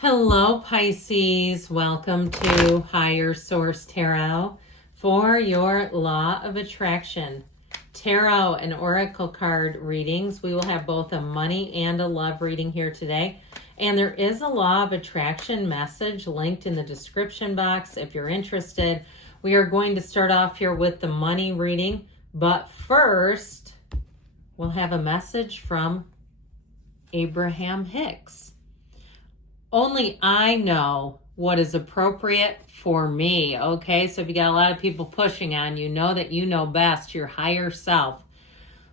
Hello, Pisces. Welcome to Higher Source Tarot for your Law of Attraction Tarot and Oracle card readings. We will have both a money and a love reading here today. And there is a Law of Attraction message linked in the description box if you're interested. We are going to start off here with the money reading. But first, we'll have a message from Abraham Hicks. Only I know what is appropriate for me, okay? So if you got a lot of people pushing on you, know that you know best, your higher self.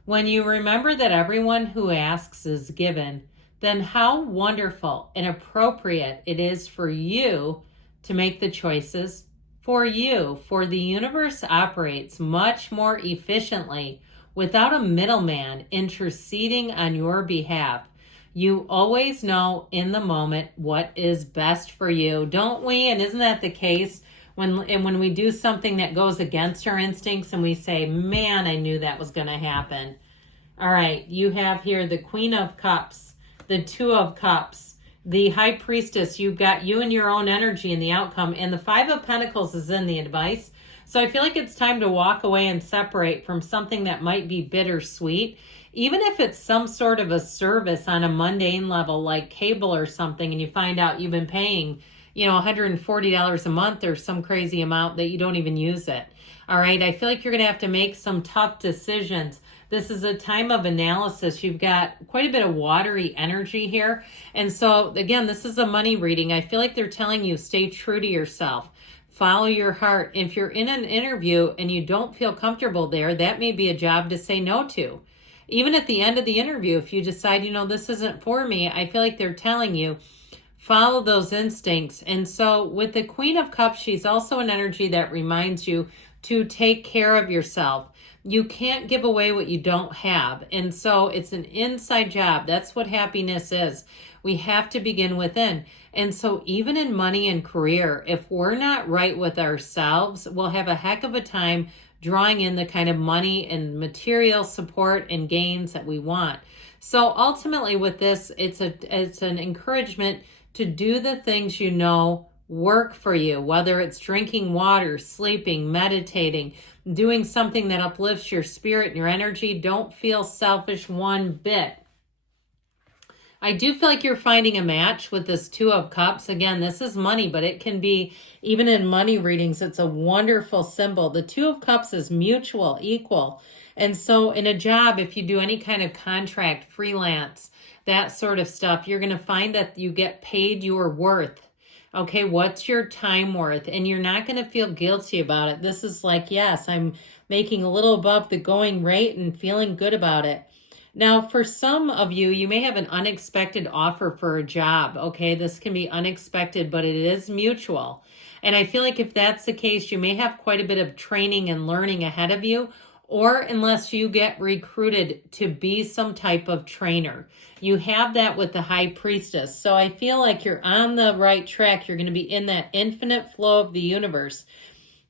When you remember that everyone who asks is given, then how wonderful and appropriate it is for you to make the choices for you. For the universe operates much more efficiently without a middleman interceding on your behalf. You always know in the moment what is best for you, don't we? And isn't that the case when we do something that goes against our instincts and we say, man, I knew that was going to happen. All right, you have here the Queen of Cups, the Two of Cups, the High Priestess. You've got you and your own energy in the outcome, and the Five of Pentacles is in the advice. So I feel like it's time to walk away and separate from something that might be bittersweet. Even if it's some sort of a service on a mundane level like cable or something, and you find out you've been paying, $140 a month or some crazy amount that you don't even use it. All right, I feel like you're going to have to make some tough decisions. This is a time of analysis. You've got quite a bit of watery energy here. And so, again, this is a money reading. I feel like they're telling you stay true to yourself. Follow your heart. If you're in an interview and you don't feel comfortable there, that may be a job to say no to. Even at the end of the interview, if you decide, this isn't for me, I feel like they're telling you, follow those instincts. And so with the Queen of Cups, she's also an energy that reminds you to take care of yourself. You can't give away what you don't have. And so it's an inside job. That's what happiness is. We have to begin within. And so even in money and career, if we're not right with ourselves, we'll have a heck of a time drawing in the kind of money and material support and gains that we want. So ultimately with this, it's an encouragement to do the things work for you, whether it's drinking water, sleeping, meditating, doing something that uplifts your spirit and your energy. Don't feel selfish one bit. I do feel like you're finding a match with this Two of Cups. Again, this is money, but it can be, even in money readings, it's a wonderful symbol. The Two of Cups is mutual, equal. And so in a job, if you do any kind of contract, freelance, that sort of stuff, you're going to find that you get paid your worth. Okay, what's your time worth? And you're not going to feel guilty about it. This is like, yes, I'm making a little above the going rate and feeling good about it. Now, for some of you, you may have an unexpected offer for a job, okay? This can be unexpected, but it is mutual. And I feel like if that's the case, you may have quite a bit of training and learning ahead of you, or unless you get recruited to be some type of trainer. You have that with the High Priestess. So I feel like you're on the right track. You're going to be in that infinite flow of the universe.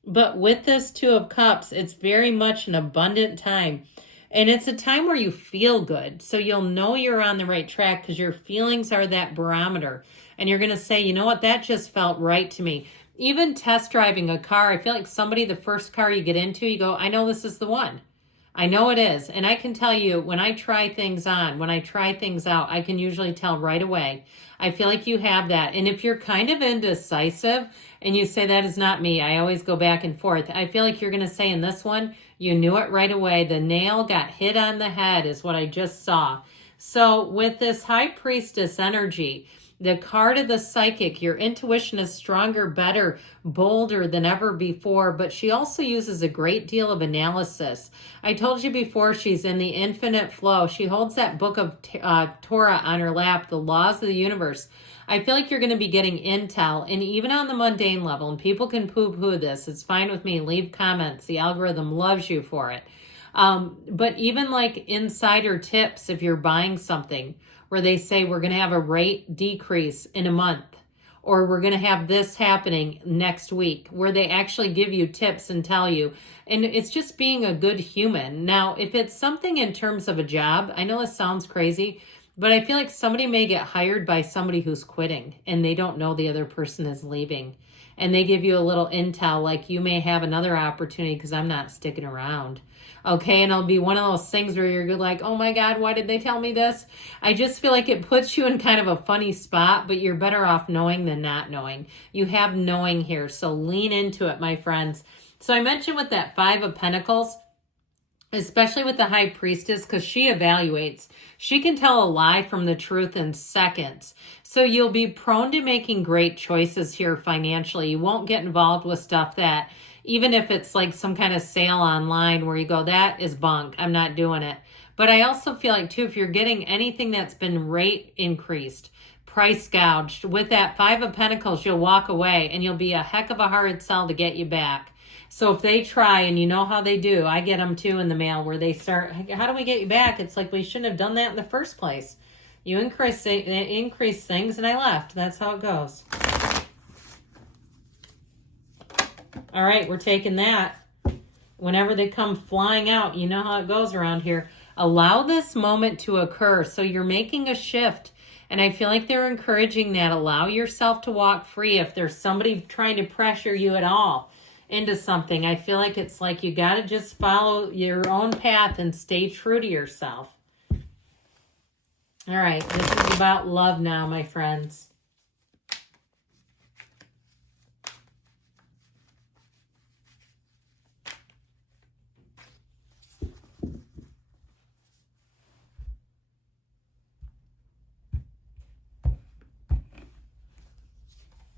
But with this Two of Cups, it's very much an abundant time. And it's a time where you feel good. So you'll know you're on the right track because your feelings are that barometer. And you're going to say, you know what, that just felt right to me. Even test driving a car, I feel like the first car you get into, you go, I know this is the one. I know it is. And I can tell you, when I try things on, when I try things out, I can usually tell right away. I feel like you have that. And if you're kind of indecisive and you say, that is not me, I always go back and forth. I feel like you're going to say in this one, you knew it right away. The nail got hit on the head is what I just saw. So with this High Priestess energy, the card of the psychic, your intuition is stronger, better, bolder than ever before, but she also uses a great deal of analysis. I told you before, she's in the infinite flow. She holds that book of Torah on her lap, the laws of the universe. I feel like you're going to be getting intel, and even on the mundane level, and people can poo-poo this. It's fine with me. Leave comments. The algorithm loves you for it. But even like insider tips, if you're buying something, where they say we're going to have a rate decrease in a month, or we're going to have this happening next week, where they actually give you tips and tell you. And it's just being a good human. Now, if it's something in terms of a job, I know this sounds crazy, But I feel like somebody may get hired by somebody who's quitting and they don't know the other person is leaving. And they give you a little intel, like you may have another opportunity because I'm not sticking around. Okay, and it'll be one of those things where you're like, oh my God, why did they tell me this? I just feel like it puts you in kind of a funny spot, but you're better off knowing than not knowing. You have knowing here, so lean into it, my friends. So I mentioned with that Five of Pentacles, especially with the High Priestess, because she evaluates. She can tell a lie from the truth in seconds. So you'll be prone to making great choices here financially. You won't get involved with stuff that, even if it's like some kind of sale online where you go, that is bunk, I'm not doing it. But I also feel like too, if you're getting anything that's been rate increased, price gouged, with that Five of Pentacles, you'll walk away and you'll be a heck of a hard sell to get you back. So if they try, and you know how they do, I get them too in the mail where they start, how do we get you back? It's like, we shouldn't have done that in the first place. You increase things and I left. That's how it goes. All right, we're taking that. Whenever they come flying out, you know how it goes around here. Allow this moment to occur. So you're making a shift. And I feel like they're encouraging that. Allow yourself to walk free. If there's somebody trying to pressure you at all into something, I feel like it's like you got to just follow your own path and stay true to yourself. All right, this is about love now, my friends.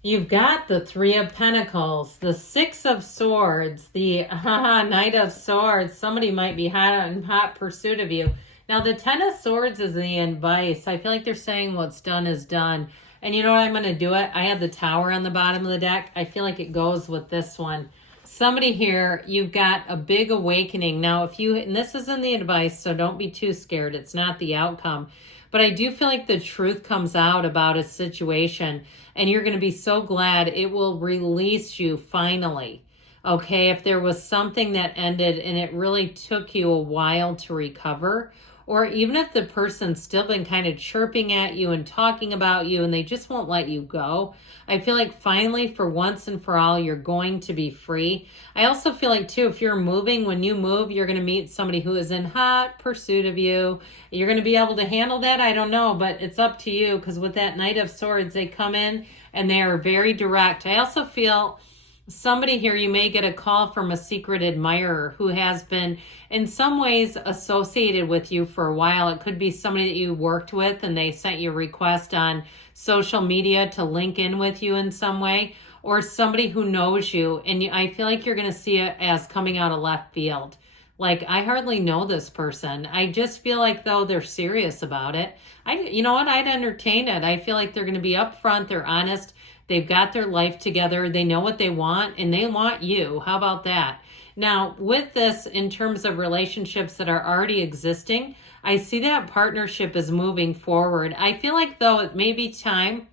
You've got the Three of Pentacles, the Six of Swords, the Knight of Swords. Somebody might be in hot pursuit of you. Now, the Ten of Swords is the advice. I feel like they're saying what's done is done. And you know what? I'm going to do it. I had the Tower on the bottom of the deck. I feel like it goes with this one. Somebody here, you've got a big awakening. Now, and this isn't the advice, so don't be too scared. It's not the outcome. But I do feel like the truth comes out about a situation, and you're going to be so glad it will release you finally. Okay, if there was something that ended and it really took you a while to recover, or even if the person's still been kind of chirping at you and talking about you and they just won't let you go, I feel like finally, for once and for all, you're going to be free. I also feel like, too, if you're moving, when you move, you're going to meet somebody who is in hot pursuit of you. You're going to be able to handle that? I don't know, but it's up to you, because with that Knight of Swords, they come in and they are very direct. I also feel somebody here, you may get a call from a secret admirer who has been in some ways associated with you for a while. It could be somebody that you worked with and they sent you a request on social media to link in with you in some way, or somebody who knows you. And I feel like you're going to see it as coming out of left field. Like, I hardly know this person. I just feel like, though, they're serious about it. You know what? I'd entertain it. I feel like they're going to be upfront. They're honest. They've got their life together. They know what they want, and they want you. How about that? Now, with this, in terms of relationships that are already existing, I see that partnership is moving forward. I feel like, though, it may be time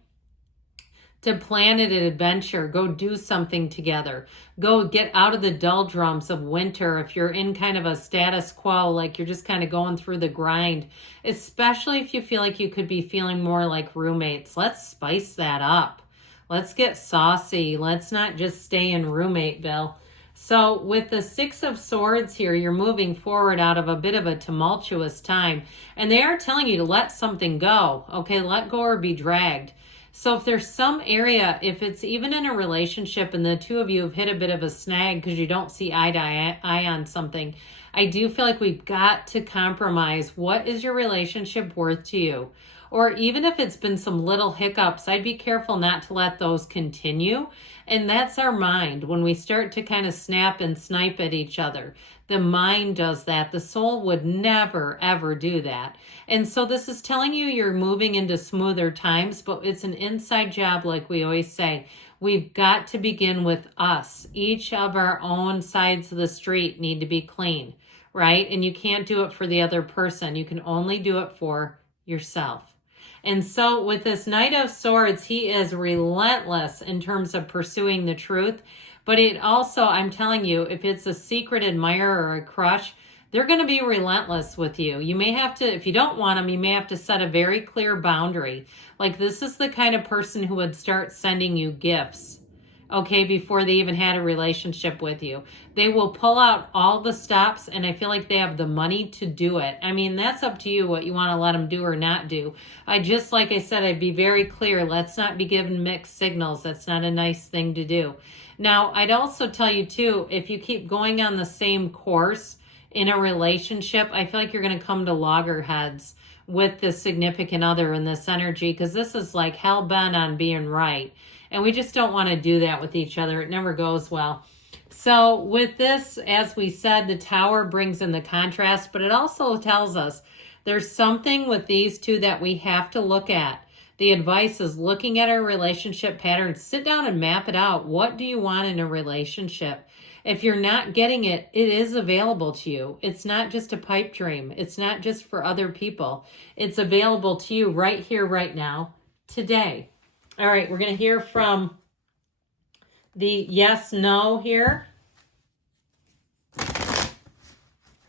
to plan an adventure. Go do something together. Go get out of the doldrums of winter if you're in kind of a status quo, like you're just kind of going through the grind, especially if you feel like you could be feeling more like roommates. Let's spice that up. Let's get saucy. Let's not just stay in roommate-ville. So with the Six of Swords here, you're moving forward out of a bit of a tumultuous time. And they are telling you to let something go. Okay, let go or be dragged. So if there's some area, if it's even in a relationship and the two of you have hit a bit of a snag because you don't see eye to eye on something, I do feel like we've got to compromise. What is your relationship worth to you? Or even if it's been some little hiccups, I'd be careful not to let those continue. And that's our mind. When we start to kind of snap and snipe at each other, the mind does that. The soul would never, ever do that. And so this is telling you you're moving into smoother times, but it's an inside job, like we always say. We've got to begin with us. Each of our own sides of the street need to be clean, right? And you can't do it for the other person. You can only do it for yourself. And so with this Knight of Swords, he is relentless in terms of pursuing the truth. But it also, I'm telling you, if it's a secret admirer or a crush, They're going to be relentless with you. You may have to, if you don't want them, you may have to set a very clear boundary. Like, this is the kind of person who would start sending you gifts, okay, before they even had a relationship with you. They will pull out all the stops, and I feel like they have the money to do it. I mean, that's up to you what you want to let them do or not do. Like I said, I'd be very clear. Let's not be given mixed signals. That's not a nice thing to do. Now, I'd also tell you too, if you keep going on the same course in a relationship, I feel like you're going to come to loggerheads with the significant other in this energy, because this is like hell-bent on being right. And we just don't want to do that with each other. It never goes well. So with this, as we said, the Tower brings in the contrast, but it also tells us there's something with these two that we have to look at. The advice is looking at our relationship patterns. Sit down and map it out. What do you want in a relationship? If you're not getting it, it is available to you. It's not just a pipe dream. It's not just for other people. It's available to you right here, right now, today. All right, we're going to hear from the yes, no here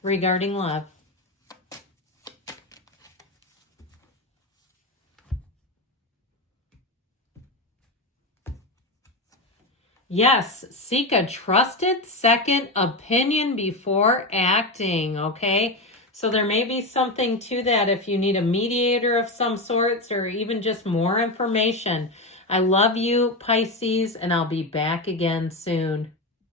regarding love. Yes, seek a trusted second opinion before acting, okay? So there may be something to that if you need a mediator of some sorts or even just more information. I love you, Pisces, and I'll be back again soon.